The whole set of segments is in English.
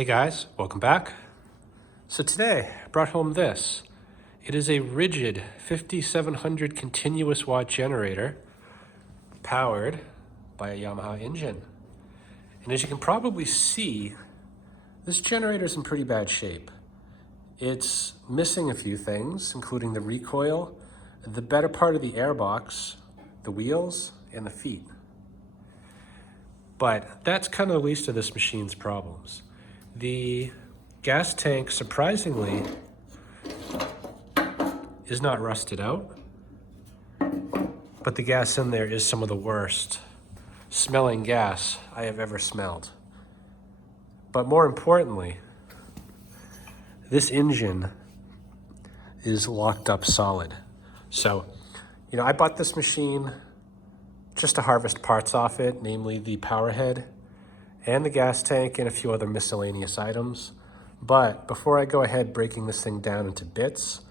Hey guys, welcome back. So today I brought home this. It is a Ridgid 5700 continuous watt generator powered by a Yamaha engine. And as you can probably see, this generator is in pretty bad shape. It's missing a few things, including the recoil, the better part of the airbox, the wheels, and the feet. But that's kind of the least of this machine's problems. The gas tank, surprisingly, is not rusted out, but the gas in there is some of the worst smelling gas I have ever smelled. But more importantly, this engine is locked up solid. So, I bought this machine just to harvest parts off it, namely the power head and the gas tank and a few other miscellaneous items. But before I go ahead breaking this thing down into bits,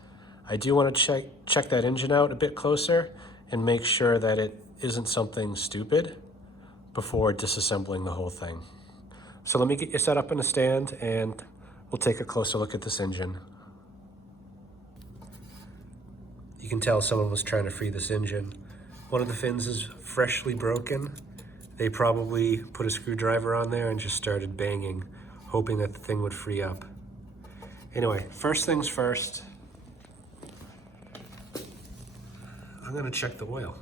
I do want to check that engine out a bit closer and make sure that it isn't something stupid before disassembling the whole thing. So let me get you set up in a stand and we'll take a closer look at this engine. You can tell someone was trying to free this engine. One of the fins is freshly broken. They probably put a screwdriver on there and just started banging, hoping that the thing would free up. Anyway, first things first, I'm gonna check the oil.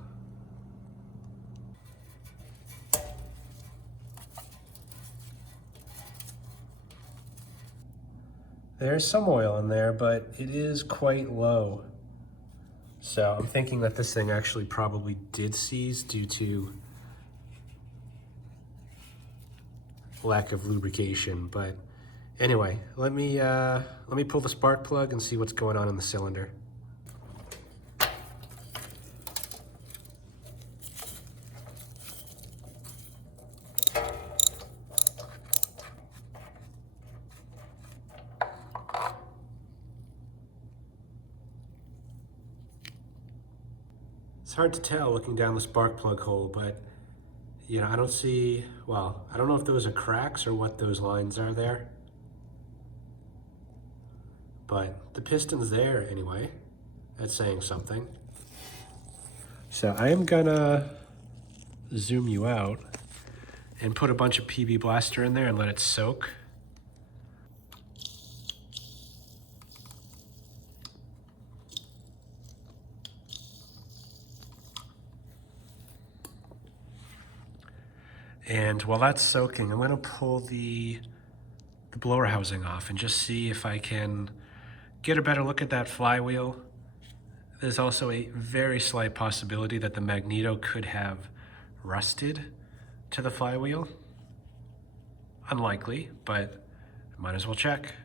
There's some oil in there, but it is quite low. So I'm thinking that this thing actually probably did seize due to lack of lubrication. But anyway, let me pull the spark plug and see what's going on in the cylinder. It's hard to tell looking down the spark plug hole, but I don't see, well, I don't know if those are cracks or what those lines are there. But the piston's there anyway. That's saying something. So I am gonna zoom you out and put a bunch of PB Blaster in there and let it soak. And while that's soaking, I'm gonna pull the blower housing off and just see if I can get a better look at that flywheel. There's also a very slight possibility that the magneto could have rusted to the flywheel. Unlikely, but might as well check.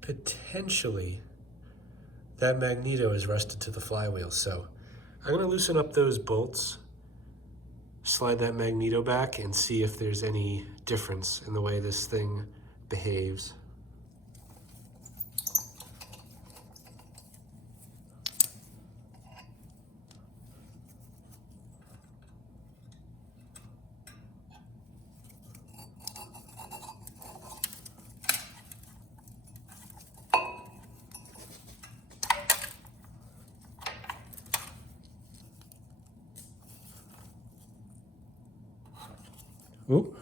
Potentially, that magneto is rusted to the flywheel, so I'm gonna loosen up those bolts, slide that magneto back, and see if there's any difference in the way this thing behaves. Ooh.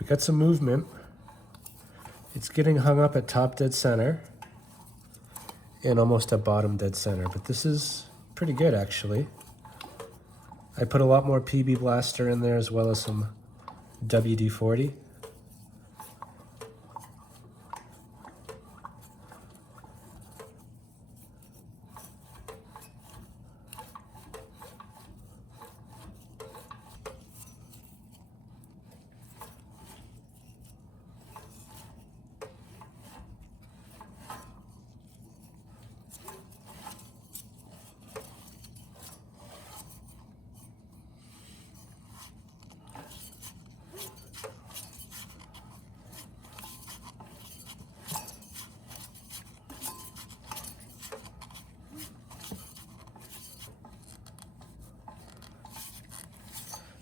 We got some movement. It's getting hung up at top dead center and almost at bottom dead center, but this is pretty good actually. I put a lot more PB Blaster in there as well as some WD-40.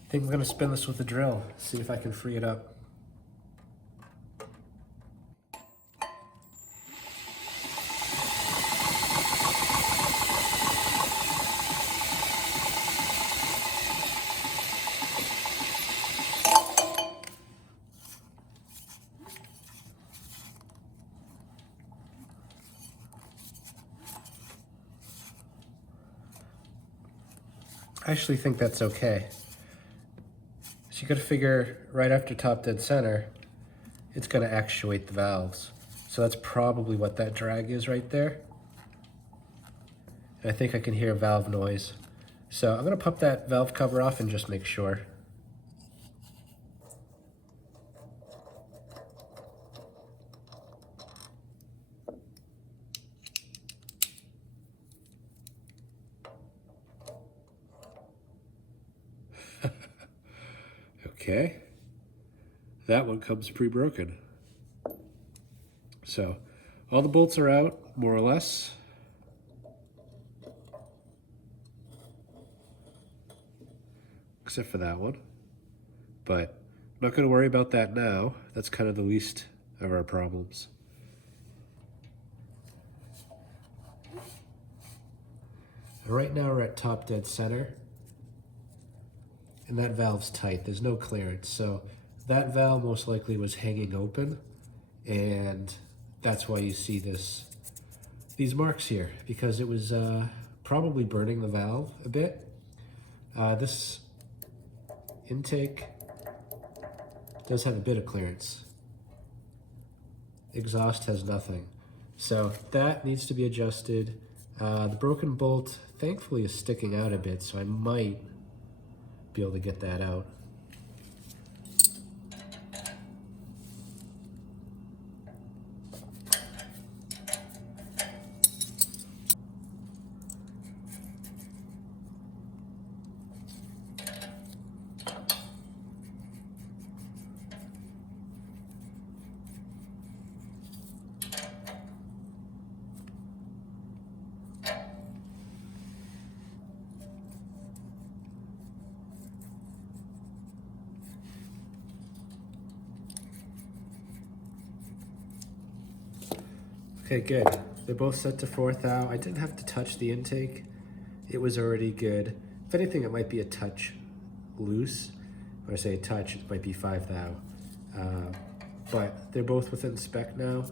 I think I'm gonna spin this with a drill, see if I can free it up. I actually think that's okay. So you gotta figure right after top dead center, it's gonna actuate the valves. So that's probably what that drag is right there. And I think I can hear valve noise. So I'm gonna pop that valve cover off and just make sure. Okay, that one comes pre-broken. So all the bolts are out, more or less. Except for that one. But I'm not gonna worry about that now. That's kind of the least of our problems. Right now we're at top dead center. And that valve's tight, there's no clearance. So that valve most likely was hanging open, and that's why you see these marks here, because it was probably burning the valve a bit. This intake does have a bit of clearance. Exhaust has nothing. So that needs to be adjusted. The broken bolt, thankfully, is sticking out a bit, so I might be able to get that out. Okay, good. They're both set to 4 thou. I didn't have to touch the intake. It was already good. If anything, it might be a touch loose. When I say touch, it might be 5 thou. But they're both within spec now.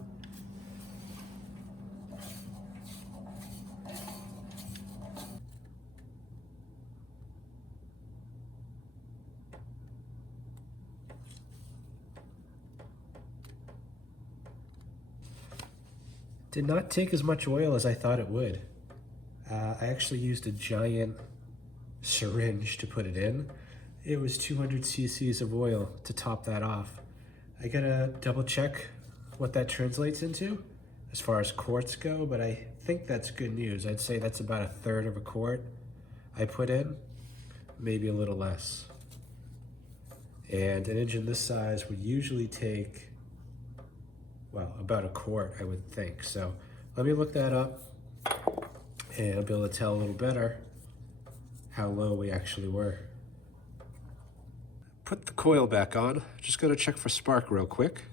Did not take as much oil as I thought it would. I actually used a giant syringe to put it in. It was 200 cc's of oil to top that off. I gotta double check what that translates into as far as quarts go, but I think that's good news. I'd say that's about 1/3 of a quart I put in, maybe a little less. And an engine this size would usually take, well, about a quart, I would think. So let me look that up, and I'll be able to tell a little better how low we actually were. Put the coil back on. Just gonna check for spark real quick.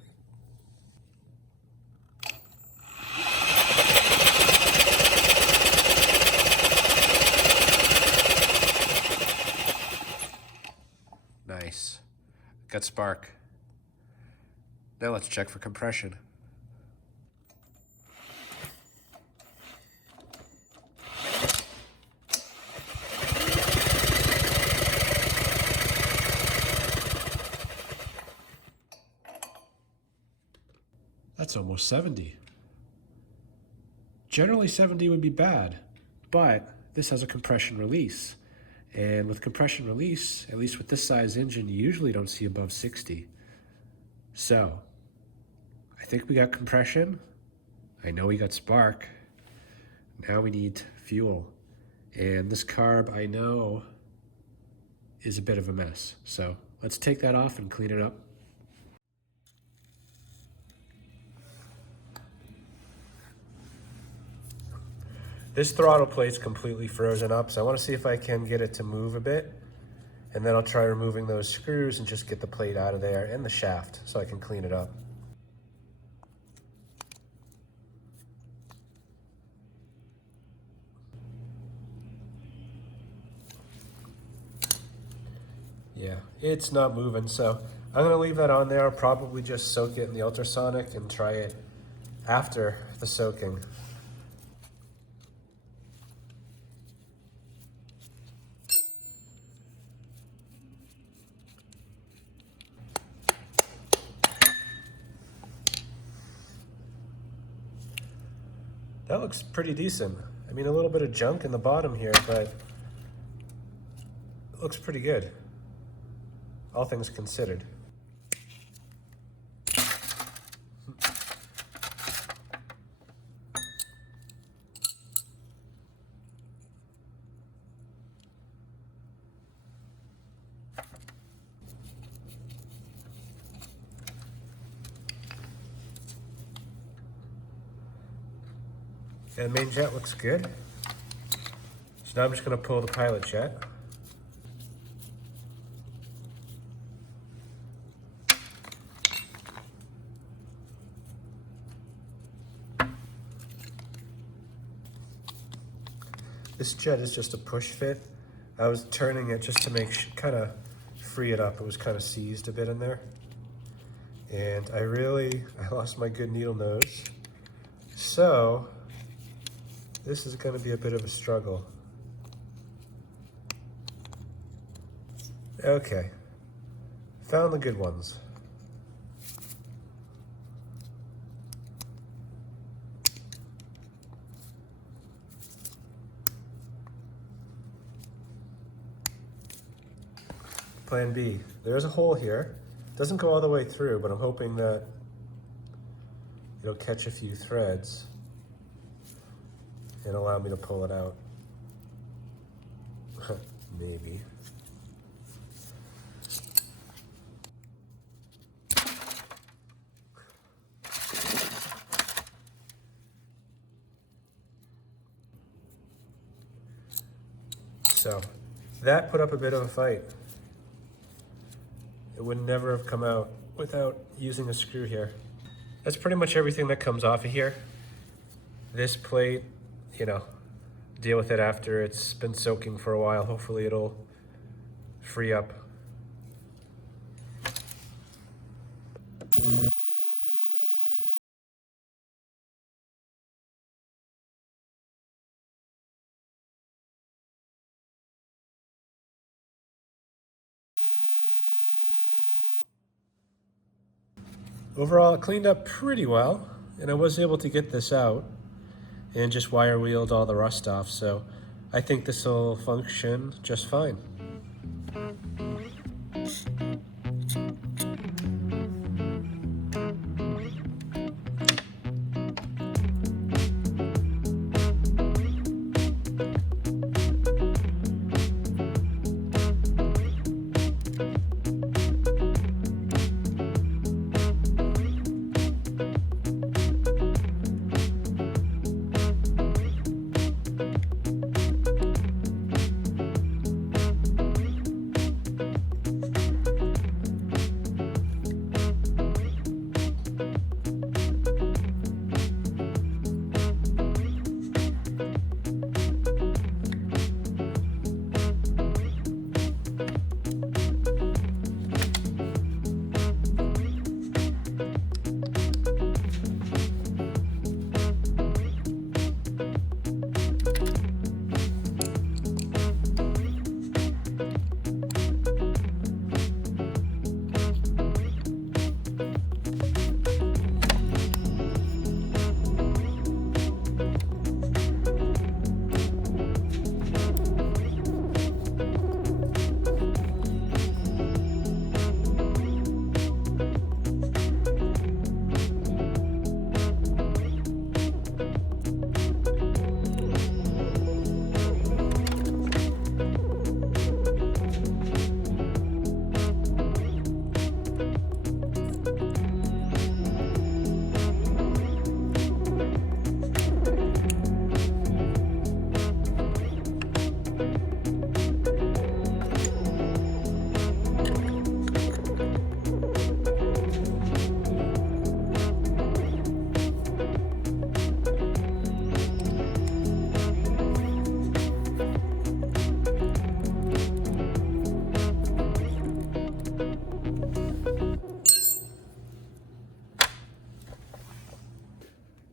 Nice. Got spark. Now let's check for compression. That's almost 70. Generally 70 would be bad, but this has a compression release. And with compression release, at least with this size engine, you usually don't see above 60. So, I think we got compression. I know we got spark. Now we need fuel. And this carb, I know, is a bit of a mess. So, let's take that off and clean it up. This throttle plate's completely frozen up, so I want to see if I can get it to move a bit. And then I'll try removing those screws and just get the plate out of there and the shaft so I can clean it up. Yeah, it's not moving, so I'm going to leave that on there. I'll probably just soak it in the ultrasonic and try it after the soaking. That looks pretty decent. I mean, a little bit of junk in the bottom here, but it looks pretty good, all things considered. And the main jet looks good. So now I'm just going to pull the pilot jet. This jet is just a push fit. I was turning it just to make kind of free it up. It was kind of seized a bit in there. And I lost my good needle nose. So this is going to be a bit of a struggle. Okay, found the good ones. Plan B, there's a hole here. Doesn't go all the way through, but I'm hoping that it'll catch a few threads and allow me to pull it out. Maybe. So that put up a bit of a fight. It would never have come out without using a screw here. That's pretty much everything that comes off of here. This plate, deal with it after it's been soaking for a while. Hopefully it'll free up. Overall, it cleaned up pretty well, and I was able to get this out and just wire wheeled all the rust off, so I think this will function just fine.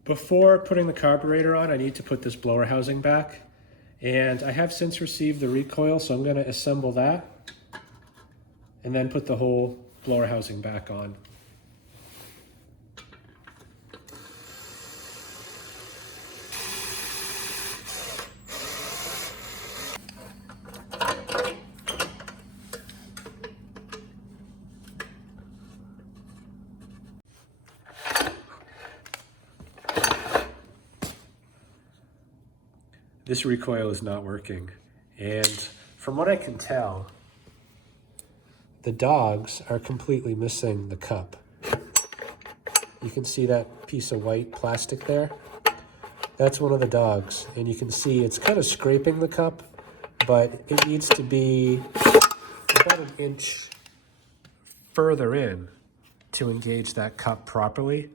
Before putting the carburetor on, I need to put this blower housing back. And I have since received the recoil, so I'm gonna assemble that and then put the whole blower housing back on. This recoil is not working, and from what I can tell, the dogs are completely missing the cup. You can see that piece of white plastic there? That's one of the dogs, and you can see it's kind of scraping the cup, but it needs to be about an inch further in to engage that cup properly.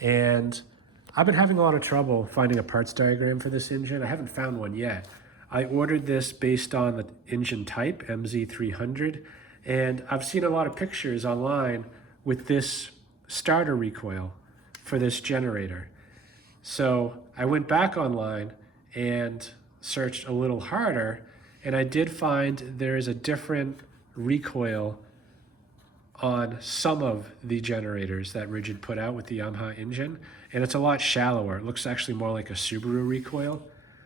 And I've been having a lot of trouble finding a parts diagram for this engine. I haven't found one yet. I ordered this based on the engine type, MZ300, and I've seen a lot of pictures online with this starter recoil for this generator. So I went back online and searched a little harder, and I did find there is a different recoil on some of the generators that Ridgid put out with the Yamaha engine, and it's a lot shallower. It looks actually more like a Subaru recoil.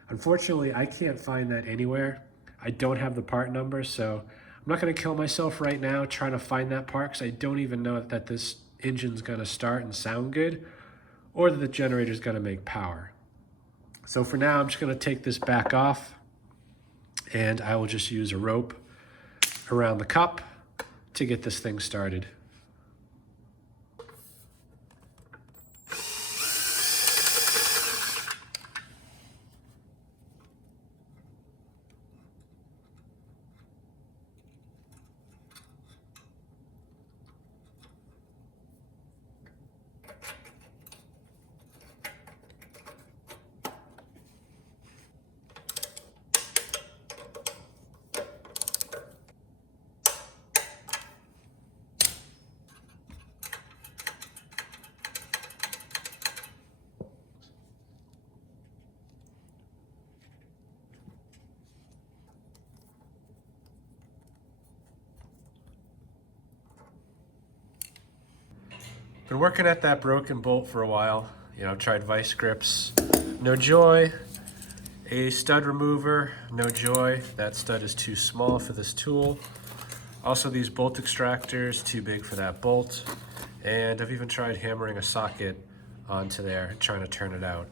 Unfortunately, I can't find that anywhere. I don't have the part number, so I'm not gonna kill myself right now trying to find that part, because I don't even know that this engine's gonna start and sound good, or that the generator's gonna make power. So for now, I'm just gonna take this back off, and I will just use a rope around the cup to get this thing started. Been working at that broken bolt for a while. You know, tried vice grips, no joy. A stud remover, no joy. That stud is too small for this tool. Also these bolt extractors, too big for that bolt. And I've even tried hammering a socket onto there, trying to turn it out.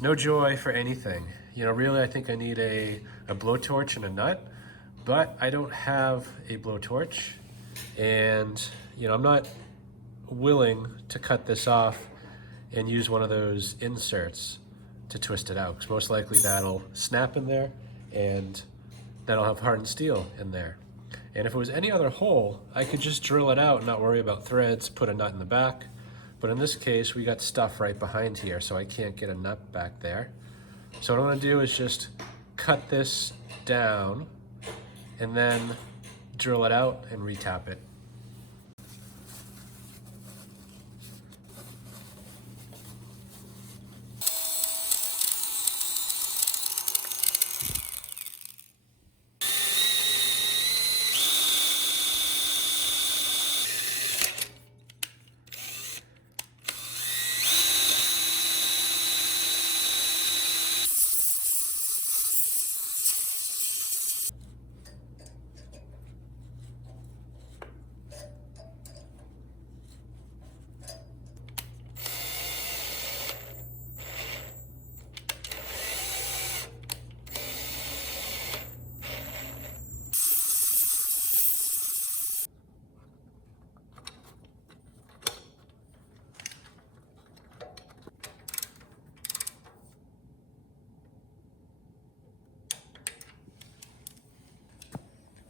No joy for anything. You know, really I think I need a blowtorch and a nut, but I don't have a blowtorch. And, you know, I'm not willing to cut this off and use one of those inserts to twist it out, because most likely that'll snap in there and that'll have hardened steel in there. And if it was any other hole, I could just drill it out and not worry about threads, put a nut in the back. But in this case, we got stuff right behind here, so I can't get a nut back there. So what I'm gonna do is just cut this down and then drill it out and retap it.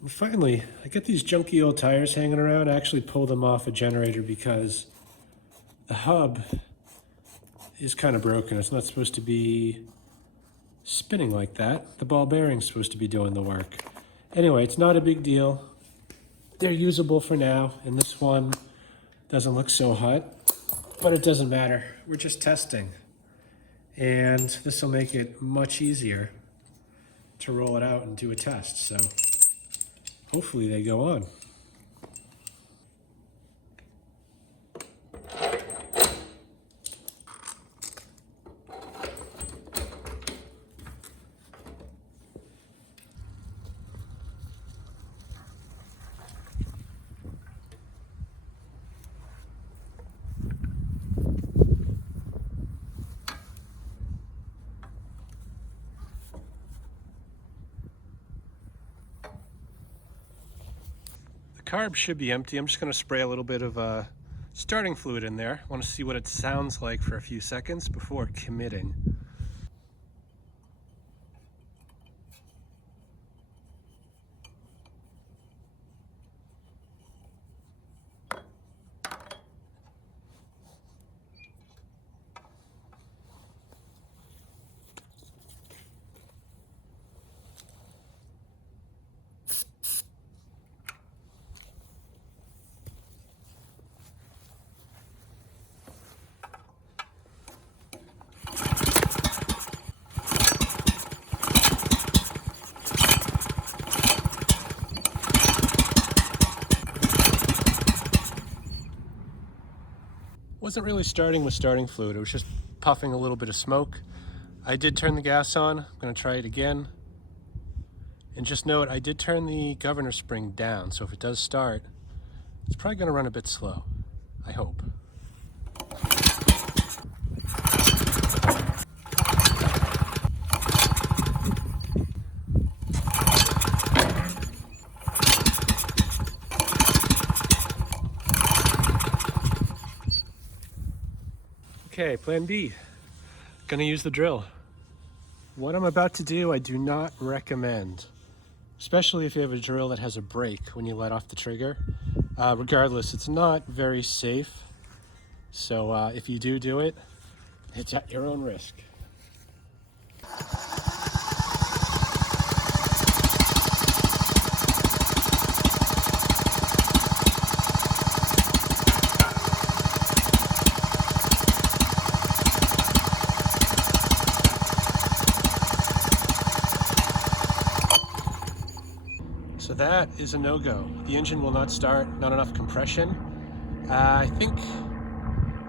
And finally, I get these junky old tires hanging around. I actually pulled them off a generator because the hub is kind of broken. It's not supposed to be spinning like that. The ball bearing's supposed to be doing the work. Anyway, it's not a big deal. They're usable for now, and this one doesn't look so hot, but it doesn't matter. We're just testing. And this will make it much easier to roll it out and do a test. So hopefully they go on. The carb should be empty. I'm just going to spray a little bit of starting fluid in there. I want to see what it sounds like for a few seconds before committing. Wasn't really starting with starting fluid, it was just puffing a little bit of smoke. I did turn the gas on. I'm going to try it again. And just note, I did turn the governor spring down, so if it does start, it's probably going to run a bit slow. I hope. Okay, plan B. Gonna use the drill. What I'm about to do, I do not recommend, especially if you have a drill that has a brake when you let off the trigger. Regardless, it's not very safe. So if you do it, it's at your own risk. So that is a no-go. The engine will not start, not enough compression. I think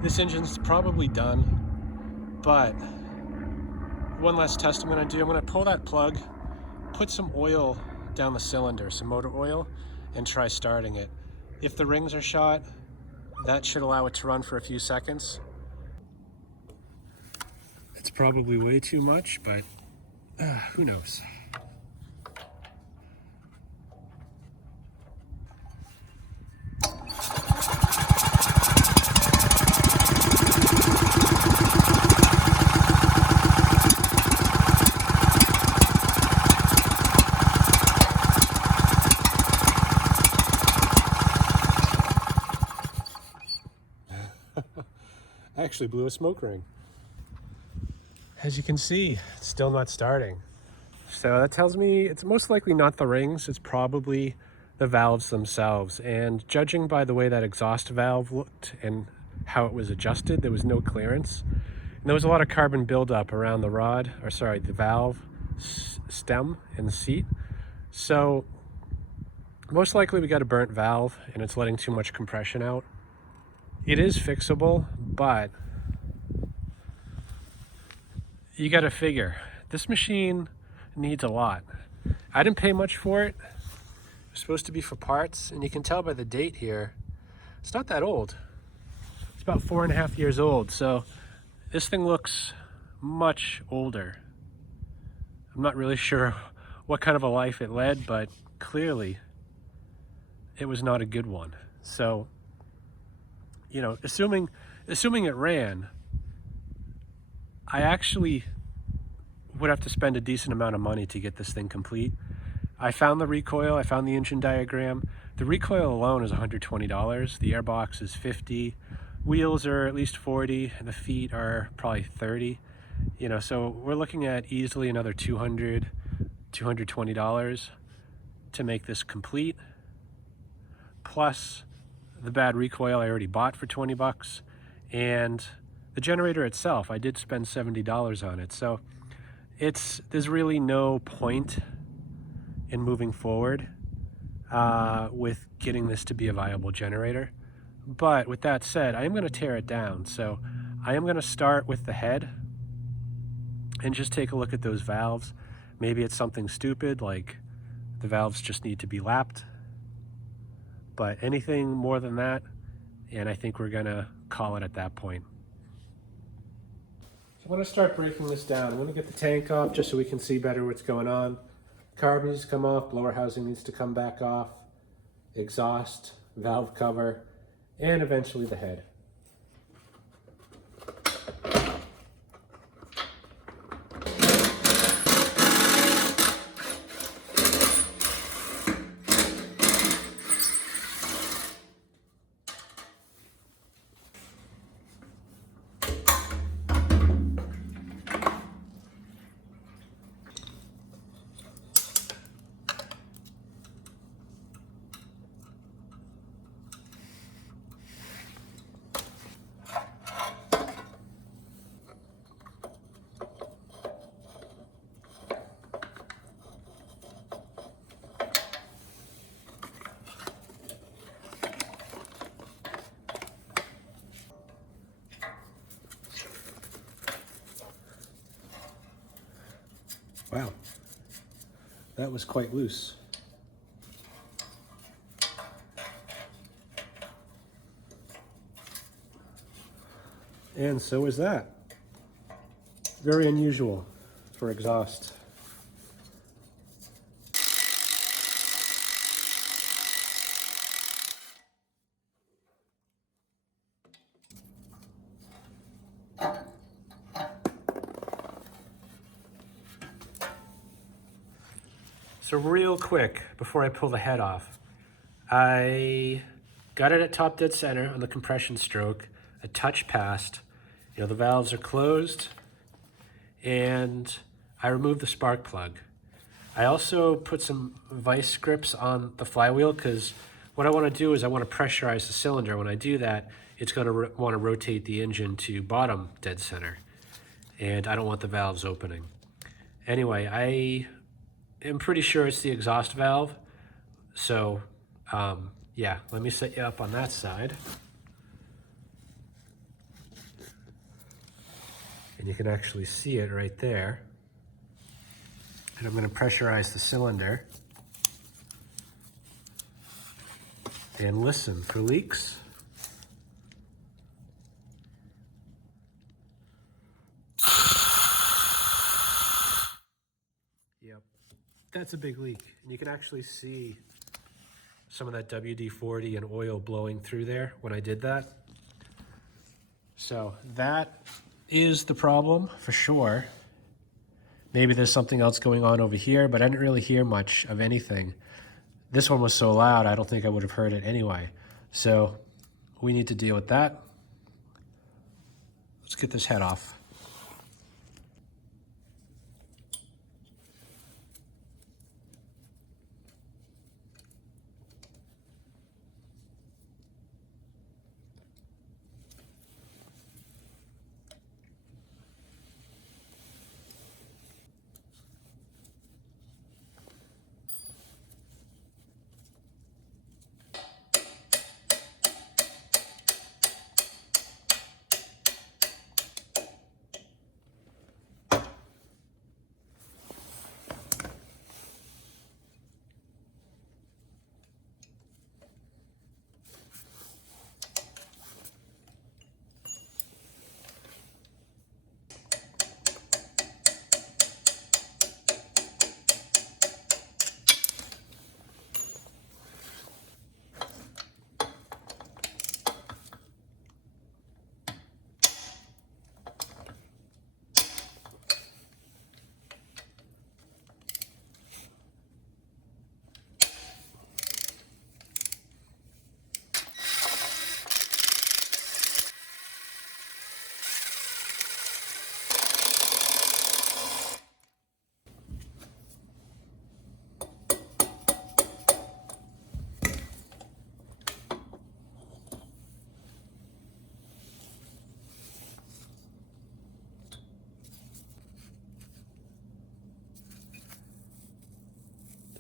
this engine's probably done, but one last test I'm gonna do. I'm gonna pull that plug, put some oil down the cylinder, some motor oil, and try starting it. If the rings are shot, that should allow it to run for a few seconds. It's probably way too much, but who knows? I actually blew a smoke ring. As you can see, it's still not starting. So that tells me it's most likely not the rings, it's probably the valves themselves. And judging by the way that exhaust valve looked and how it was adjusted, there was no clearance. And there was a lot of carbon buildup around the rod, or sorry, the valve stem and the seat. So most likely we got a burnt valve and it's letting too much compression out. It is fixable, but you got to figure this machine needs a lot. I didn't pay much for it. It's supposed to be for parts, and you can tell by the date here, it's not that old. It's about 4.5 years old, so this thing looks much older. I'm not really sure what kind of a life it led, but clearly it was not a good one. So, you know, assuming it ran, I actually would have to spend a decent amount of money to get this thing complete. I found the recoil, I found the engine diagram. The recoil alone is $120. The airbox is $50. Wheels are at least $40, and the feet are probably $30. You know, so we're looking at easily another $200, $220 to make this complete. Plus the bad recoil I already bought for 20 bucks, and The generator itself, I did spend $70 on it, so there's really no point in moving forward with getting this to be a viable generator. But with that said, I am going to tear it down. So I am going to start with the head and just take a look at those valves. Maybe it's something stupid like the valves just need to be lapped. But anything more than that, and I think we're going to call it at that point. So I'm going to start breaking this down. I'm going to get the tank off just so we can see better what's going on. Carb needs to come off, blower housing needs to come back off, exhaust, valve cover, and eventually the head. Wow, that was quite loose. And so is that. Very unusual for exhaust. So real quick, before I pull the head off, I got it at top dead center on the compression stroke, a touch past. You know, the valves are closed, and I removed the spark plug. I also put some vice grips on the flywheel because what I want to do is I want to pressurize the cylinder. When I do that, it's going to want to rotate the engine to bottom dead center, and I don't want the valves opening. Anyway, I am pretty sure it's the exhaust valve. So yeah, let me set you up on that side. And you can actually see it right there. And I'm going to pressurize the cylinder and listen for leaks. Yep, that's a big leak. And you can actually see some of that WD-40 and oil blowing through there when I did that. So that is the problem for sure. Maybe there's something else going on over here, but I didn't really hear much of anything. This one was so loud, I don't think I would have heard it anyway. So we need to deal with that. Let's get this head off.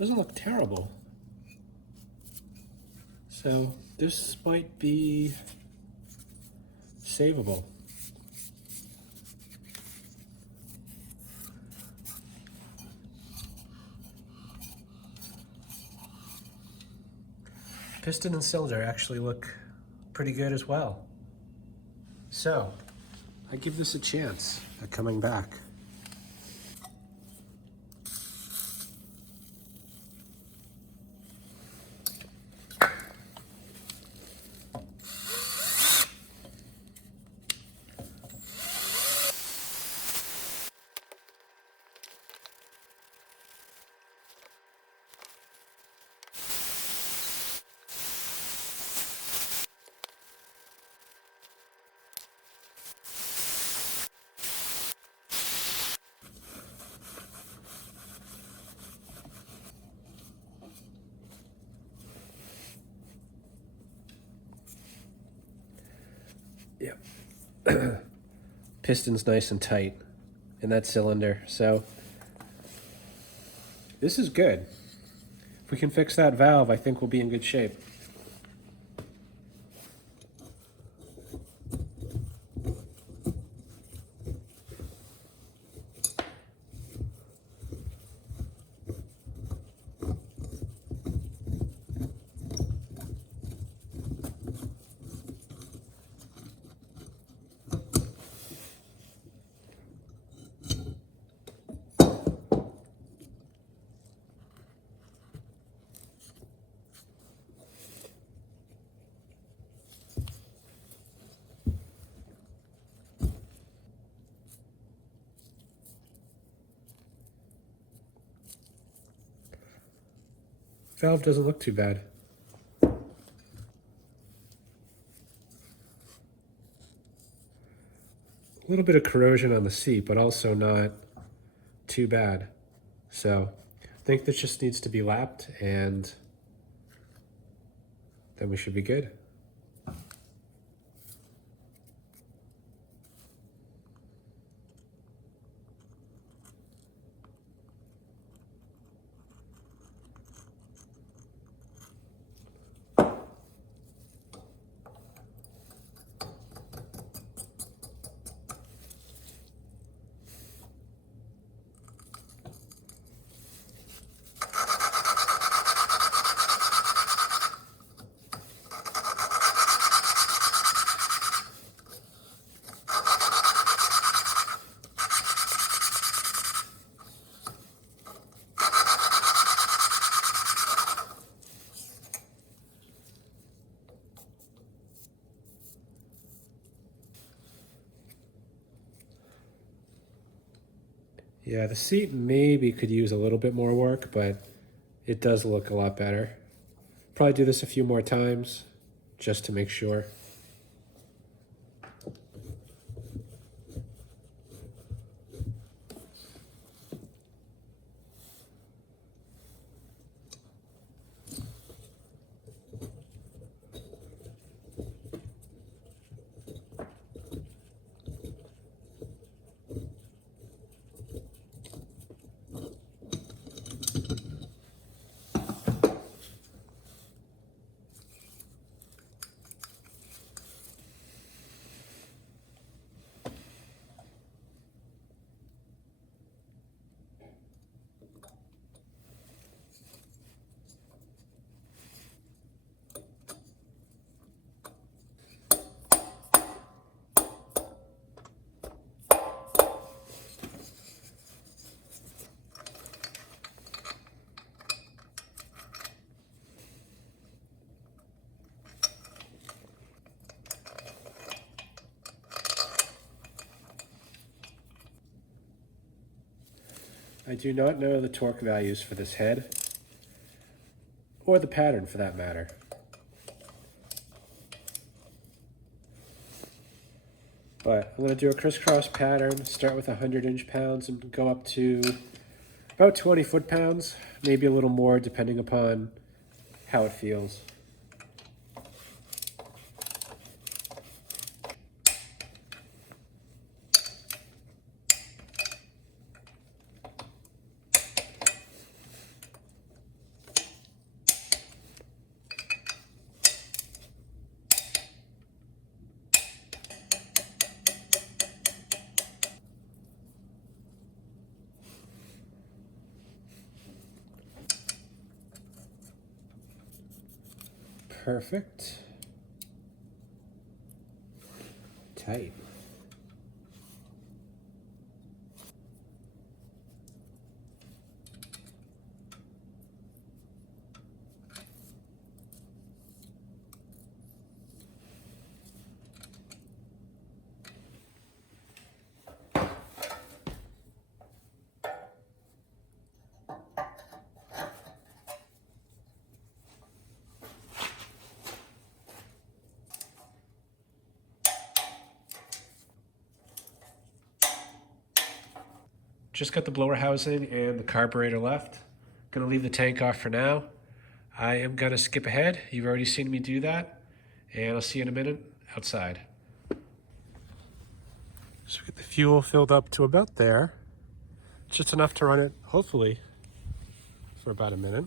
Doesn't look terrible. So this might be savable. Piston and cylinder actually look pretty good as well. So I give this a chance at coming back. Yep. Piston's nice and tight in that cylinder, so this is good. If we can fix that valve, I think we'll be in good shape. Valve doesn't look too bad. A little bit of corrosion on the seat, but also not too bad. So I think this just needs to be lapped and then we should be good. Yeah, the seat maybe could use a little bit more work, but it does look a lot better. Probably do this a few more times just to make sure. I do not know the torque values for this head, or the pattern for that matter. But I'm going to do a crisscross pattern, start with 100 inch-pounds and go up to about 20 foot-pounds, maybe a little more depending upon how it feels. Perfect. Tight. Just got the blower housing and the carburetor left. Gonna leave the tank off for now. I am gonna skip ahead. You've already seen me do that. And I'll see you in a minute outside. So we get the fuel filled up to about there. Just enough to run it, hopefully, for about a minute.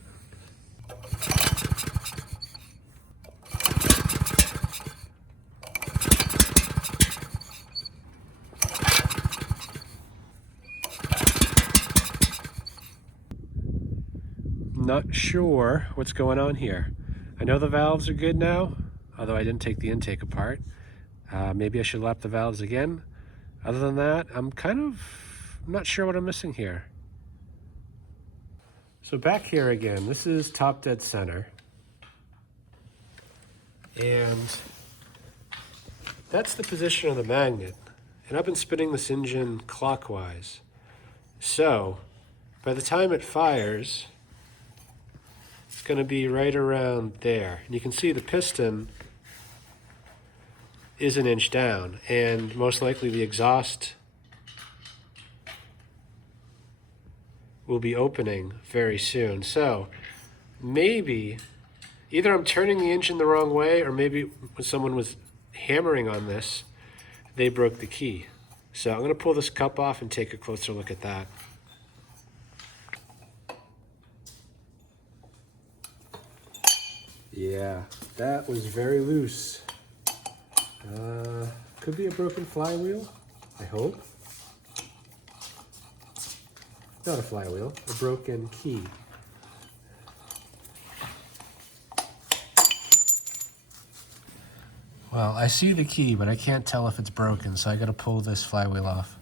Not sure what's going on here. I know the valves are good now, although I didn't take the intake apart. Maybe I should lap the valves again. Other than that, I'm not sure what I'm missing here. So back here again, this is top dead center. And that's the position of the magnet. And I've been spinning this engine clockwise. So by the time it fires, it's going to be right around there. And you can see the piston is an inch down, and most likely the exhaust will be opening very soon. So maybe either I'm turning the engine the wrong way, or maybe when someone was hammering on this, they broke the key. So I'm going to pull this cup off and take a closer look at that. Yeah, that was very loose. Could be a broken flywheel, I hope. Not a flywheel, a broken key. Well, I see the key, but I can't tell if it's broken, so I gotta pull this flywheel off.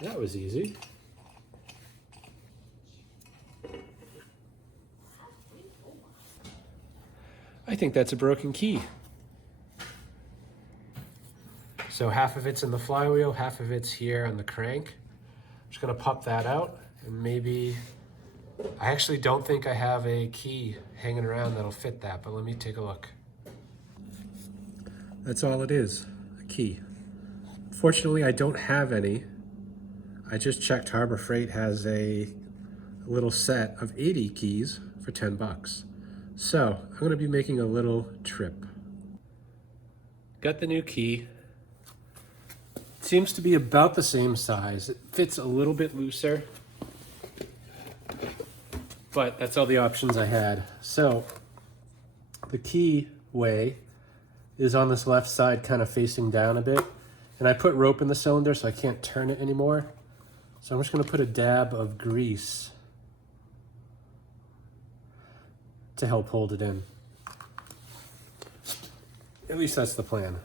That was easy. I think that's a broken key. So half of it's in the flywheel, half of it's here on the crank. I'm just gonna pop that out, and maybe, I actually don't think I have a key hanging around that'll fit that, but let me take a look. That's all it is, a key. Fortunately, I don't have any. I just checked Harbor Freight has a little set of 80 keys for 10 bucks. So I'm gonna be making a little trip. Got the new key. It seems to be about the same size. It fits a little bit looser, but that's all the options I had. So the key way is on this left side, kind of facing down a bit. And I put rope in the cylinder so I can't turn it anymore. So I'm just gonna put a dab of grease to help hold it in. At least that's the plan.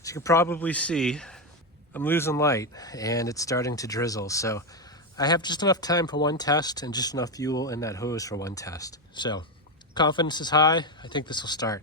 As you can probably see, I'm losing light and it's starting to drizzle. So I have just enough time for one test and just enough fuel in that hose for one test. So confidence is high. I think this will start.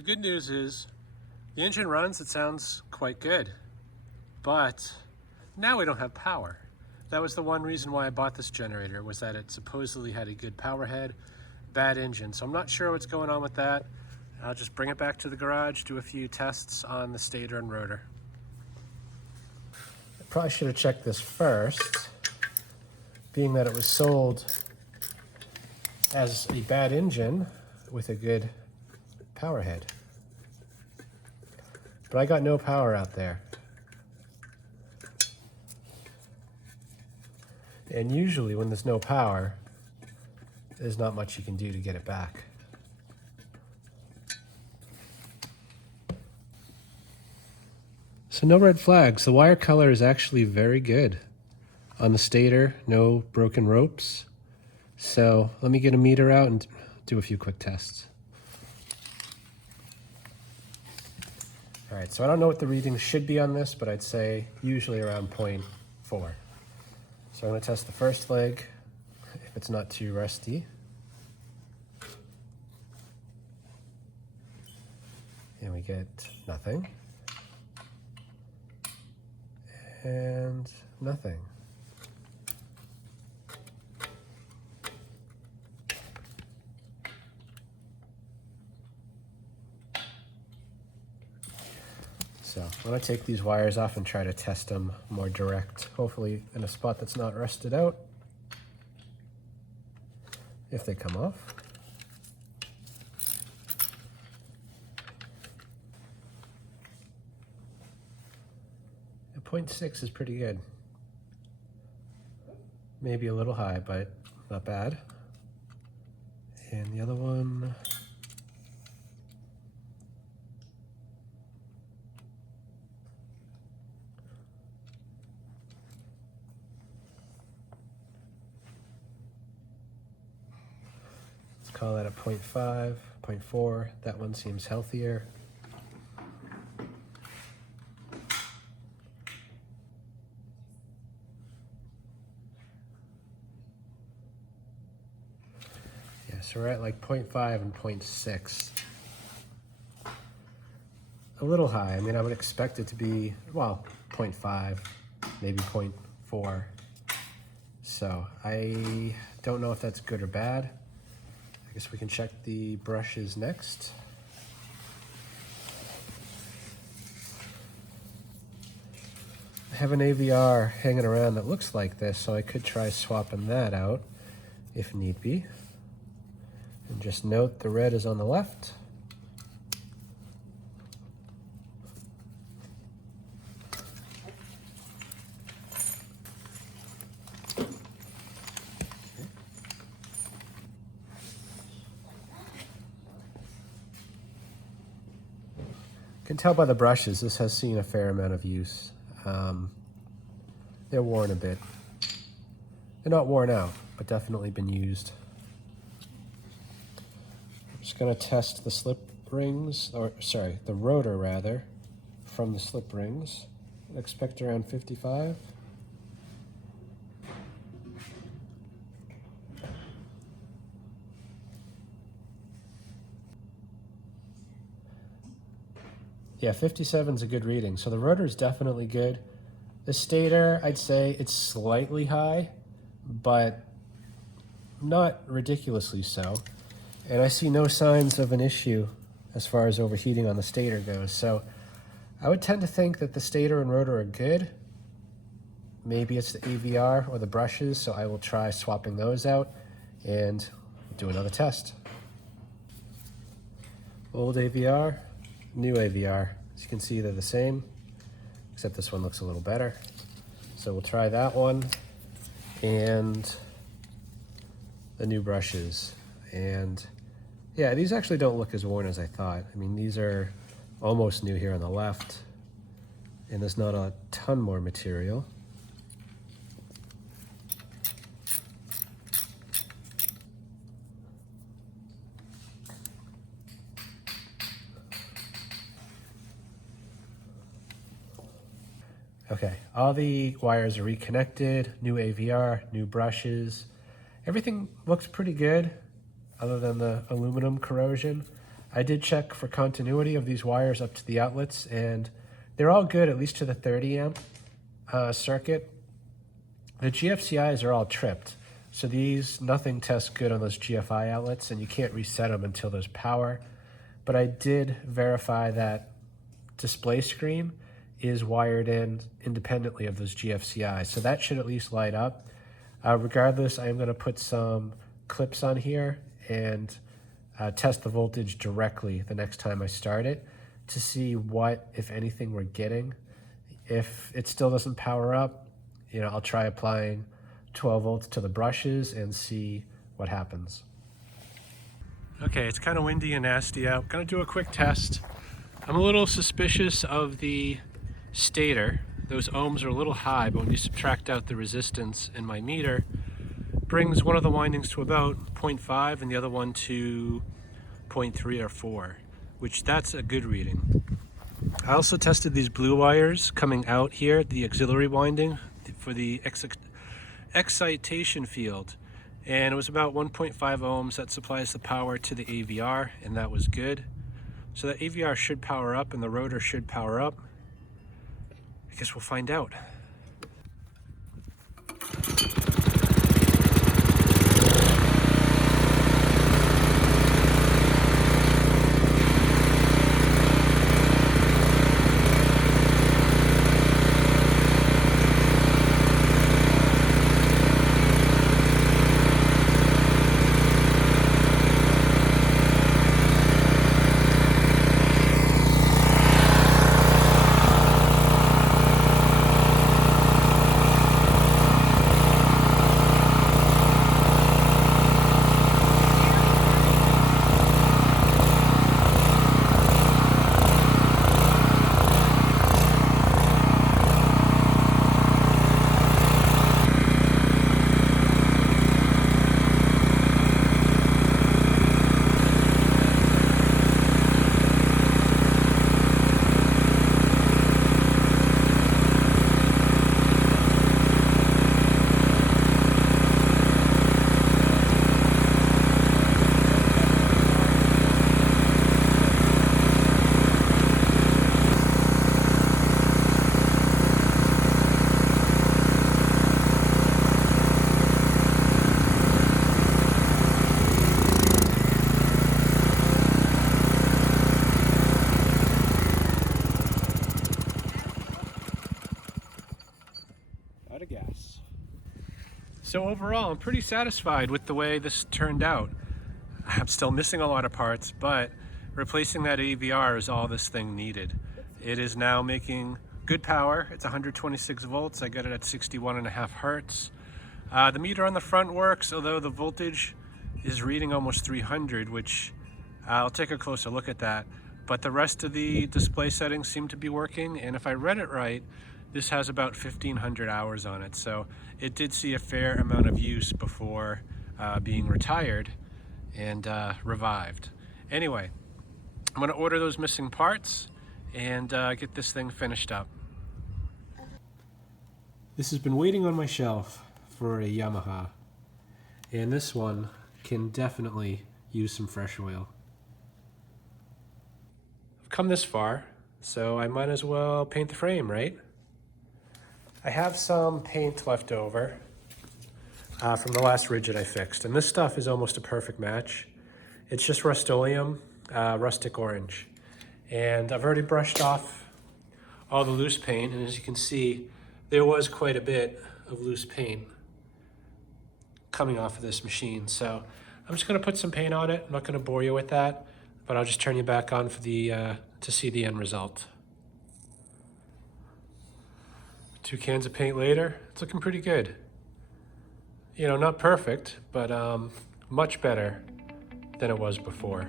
the good news is the engine runs, it sounds quite good, but now we don't have power. That was the one reason why I bought this generator, was that it supposedly had a good power head, bad engine. So I'm not sure what's going on with that. I'll just bring it back to the garage, do a few tests on the stator and rotor. I probably should have checked this first, being that it was sold as a bad engine with a good power head. But I got no power out there. And usually when there's no power, there's not much you can do to get it back. So no red flags. The wire color is actually very good. On the stator, no broken ropes. So let me get a meter out and do a few quick tests. All right, so I don't know what the readings should be on this, but I'd say usually around 0.4. So I'm gonna test the first leg, if it's not too rusty. And we get nothing. And nothing. So I'm going to take these wires off and try to test them more direct, hopefully in a spot that's not rusted out, if they come off. A 0.6 is pretty good. Maybe a little high, but not bad. And the other one, let's call that a 0.5, 0.4. That one seems healthier. So we're at like 0.5 and 0.6. A little high. I mean, I would expect it to be, well, 0.5, maybe 0.4. So I don't know if that's good or bad. I guess we can check the brushes next. I have an AVR hanging around that looks like this, so I could try swapping that out if need be. And just note the red is on the left. Can tell by the brushes, this has seen a fair amount of use. They're worn a bit. They're not worn out, but definitely been used. Just going to test the slip rings, or sorry, the rotor rather, from the slip rings. I expect around 55. Yeah, 57 is a good reading. So the rotor is definitely good. The stator, I'd say it's slightly high, but not ridiculously so. And I see no signs of an issue as far as overheating on the stator goes. So I would tend to think that the stator and rotor are good. Maybe it's the AVR or the brushes, so I will try swapping those out and do another test. Old AVR, new AVR. As you can see, they're the same, except this one looks a little better. So we'll try that one and the new brushes. And yeah, these actually don't look as worn as I thought. I mean, these are almost new here on the left, and there's not a ton more material. Okay, all the wires are reconnected, new AVR, new brushes. Everything looks pretty good, other than the aluminum corrosion. I did check for continuity of these wires up to the outlets, and they're all good, at least to the 30 amp circuit. The GFCIs are all tripped, so nothing tests good on those GFI outlets, and you can't reset them until there's power. But I did verify that display screen is wired in independently of those GFCIs, so that should at least light up. Regardless, I'm going to put some clips on here and test the voltage directly the next time I start it to see what, if anything, we're getting. If it still doesn't power up, I'll try applying 12 volts to the brushes and see what happens. Okay, it's kind of windy and nasty out. Gonna do a quick test. I'm a little suspicious of the stator. Those ohms are a little high, but when you subtract out the resistance in my meter, brings one of the windings to about 0.5 and the other one to 0.3 or 4, which that's a good reading. I also tested these blue wires coming out here, the auxiliary winding for the excitation field, and it was about 1.5 ohms that supplies the power to the AVR, and that was good. So the AVR should power up and the rotor should power up. I guess we'll find out. Out of gas. So overall, I'm pretty satisfied with the way this turned out. I'm still missing a lot of parts, but replacing that AVR is all this thing needed. It is now making good power. It's 126 volts. I got it at 61.5 hertz. The meter on the front works, although the voltage is reading almost 300, which I'll take a closer look at that. But the rest of the display settings seem to be working, and if I read it right, this has about 1,500 hours on it, so it did see a fair amount of use before being retired and revived. Anyway, I'm gonna order those missing parts and get this thing finished up. This has been waiting on my shelf for a Yamaha, and this one can definitely use some fresh oil. I've come this far, so I might as well paint the frame, right? I have some paint left over from the last Ridgid I fixed, and this stuff is almost a perfect match. It's just Rust-Oleum, rustic orange. And I've already brushed off all the loose paint, and as you can see, there was quite a bit of loose paint coming off of this machine. So I'm just gonna put some paint on it. I'm not gonna bore you with that, but I'll just turn you back on for the to see the end result. 2 cans of paint later, it's looking pretty good. Not perfect, but much better than it was before.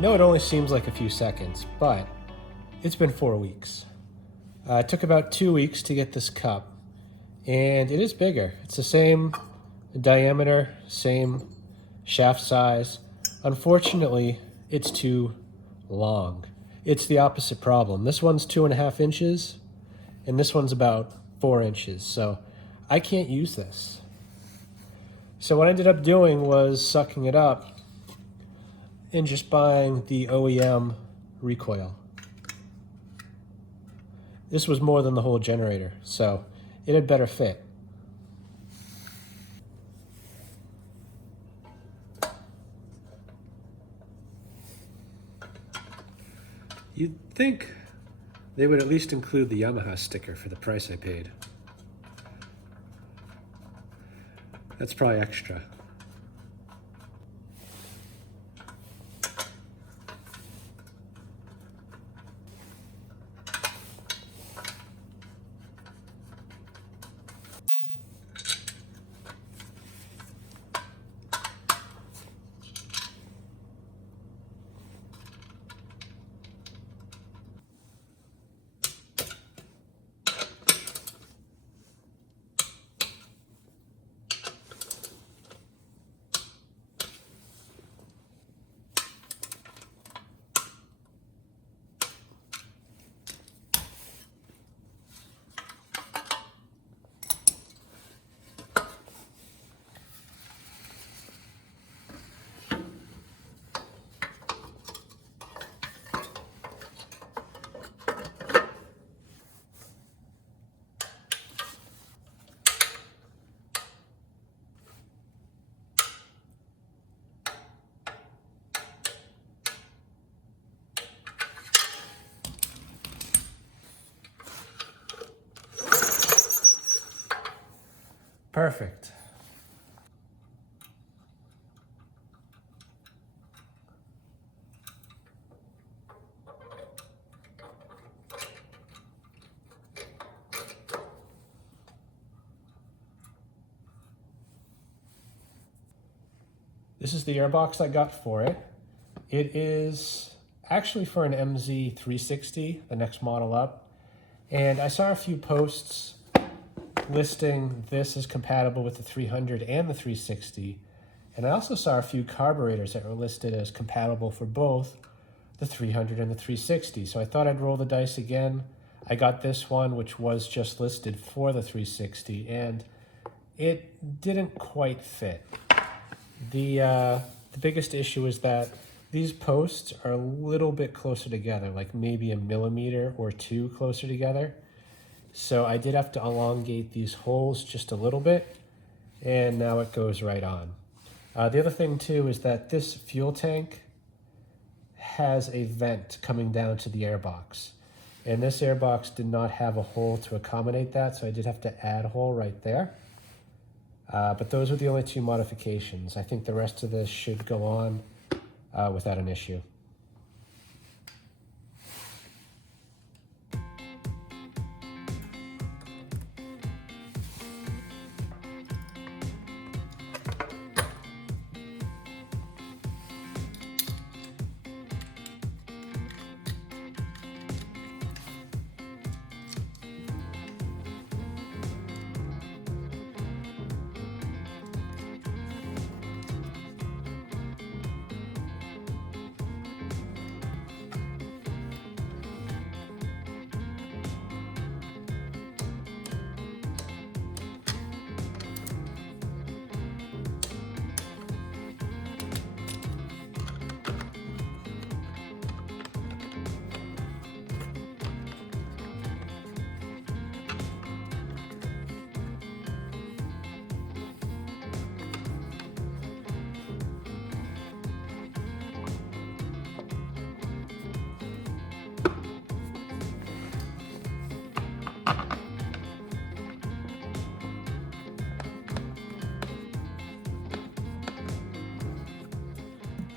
know it only seems like a few seconds, but it's been 4 weeks. It took about 2 weeks to get this cup, and it is bigger. It's the same diameter, same shaft size. Unfortunately, it's too long. It's the opposite problem. This one's 2.5 inches, and this one's about 4 inches, so I can't use this. So what I ended up doing was sucking it up and just buying the OEM recoil. This was more than the whole generator, so it had better fit. You'd think they would at least include the Yamaha sticker for the price I paid. That's probably extra. Perfect. This is the airbox I got for it. It is actually for an MZ360, the next model up. And I saw a few posts listing this as compatible with the 300 and the 360. And I also saw a few carburetors that were listed as compatible for both the 300 and the 360. So I thought I'd roll the dice again. I got this one, which was just listed for the 360, and it didn't quite fit. The biggest issue is that these posts are a little bit closer together, like maybe a millimeter or two closer together. So I did have to elongate these holes just a little bit, and now it goes right on. The other thing too is that this fuel tank has a vent coming down to the airbox, and this airbox did not have a hole to accommodate that, so I did have to add a hole right there. But those were the only two modifications. I think the rest of this should go on without an issue.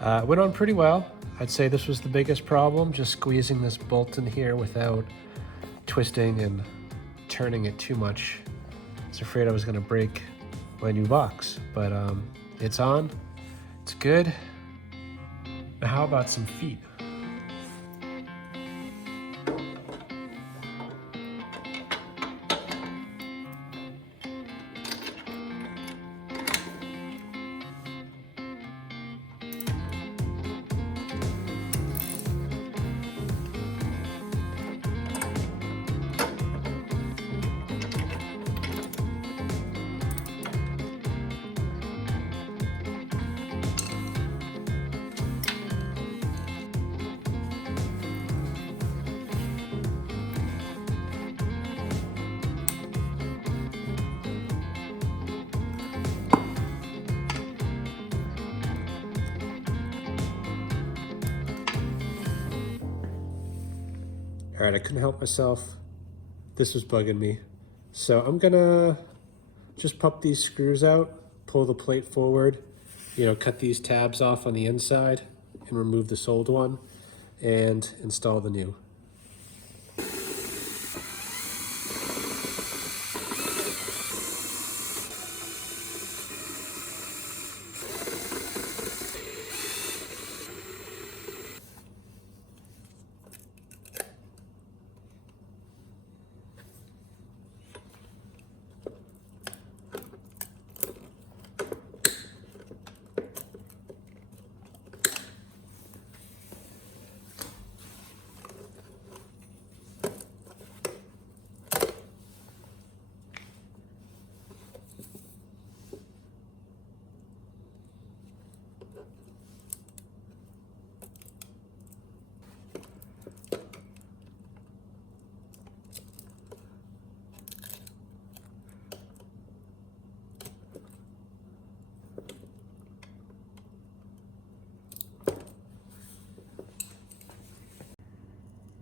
It went on pretty well. I'd say this was the biggest problem, just squeezing this bolt in here without twisting and turning it too much. I was afraid I was going to break my new box, but it's on. It's good. Now how about some feet? All right, I couldn't help myself. This was bugging me. So I'm gonna just pop these screws out, pull the plate forward, cut these tabs off on the inside and remove this old one and install the new.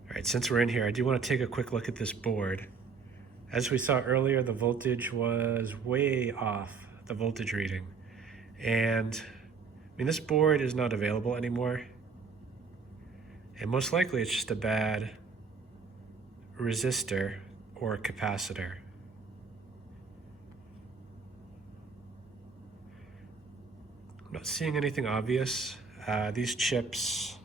All right, since we're in here, I do want to take a quick look at this board. As we saw earlier, the voltage was way off, the voltage reading. And I mean, this board is not available anymore. And most likely it's just a bad resistor or capacitor. I'm not seeing anything obvious. These chips,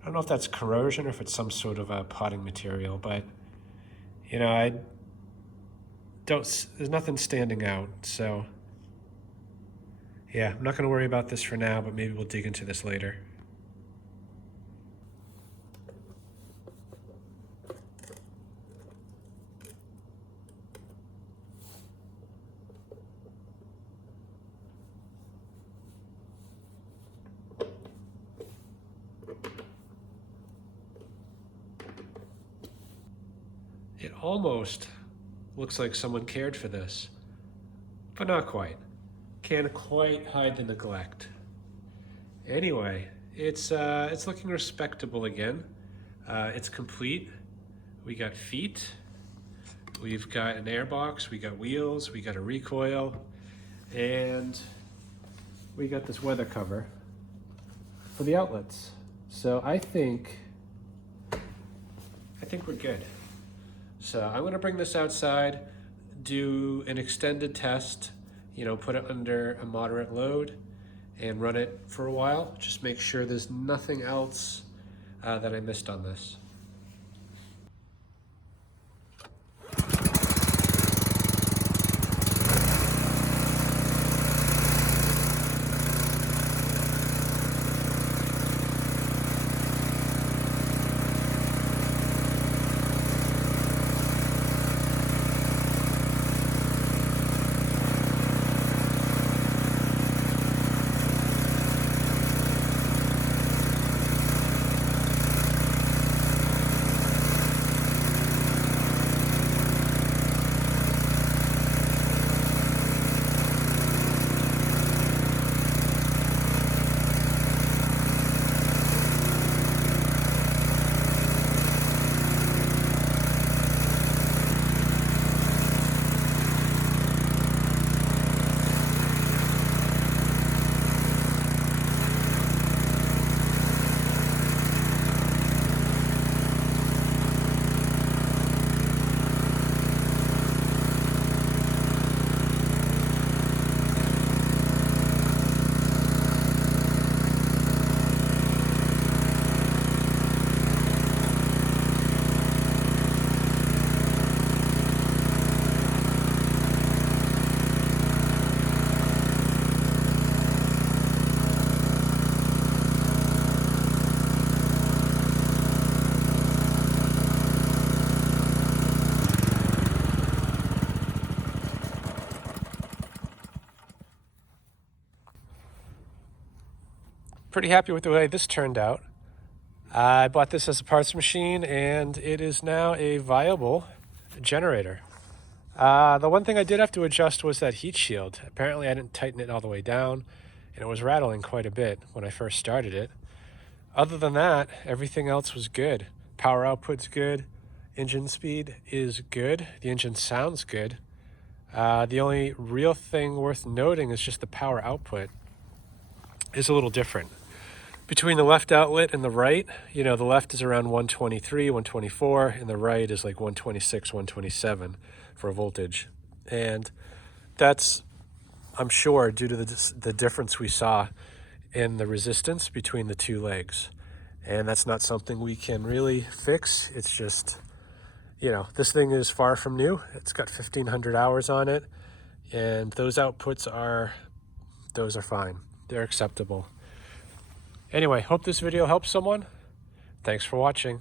I don't know if that's corrosion or if it's some sort of a potting material, but there's nothing standing out. So yeah, I'm not gonna worry about this for now, but maybe we'll dig into this later. It almost looks like someone cared for this, but not quite. Can't quite hide the neglect. Anyway, it's looking respectable again. It's complete. We got feet, we've got an airbox, we got wheels, we got a recoil, and we got this weather cover for the outlets. So I think we're good. So I'm gonna bring this outside, do an extended test, put it under a moderate load and run it for a while. Just make sure there's nothing else that I missed on this. pretty happy with the way this turned out. I bought this as a parts machine, and it is now a viable generator. The one thing I did have to adjust was that heat shield. Apparently I didn't tighten it all the way down, and it was rattling quite a bit when I first started it. Other than that, everything else was good. Power output's good. Engine speed is good. The engine sounds good. The only real thing worth noting is just the power output is a little different. Between the left outlet and the right, you know, the left is around 123, 124, and the right is like 126, 127 for voltage. And that's, I'm sure, due to the difference we saw in the resistance between the two legs. And that's not something we can really fix. It's just, you know, this thing is far from new. It's got 1,500 hours on it, and those outputs are fine. They're acceptable. Anyway, hope this video helps someone. Thanks for watching.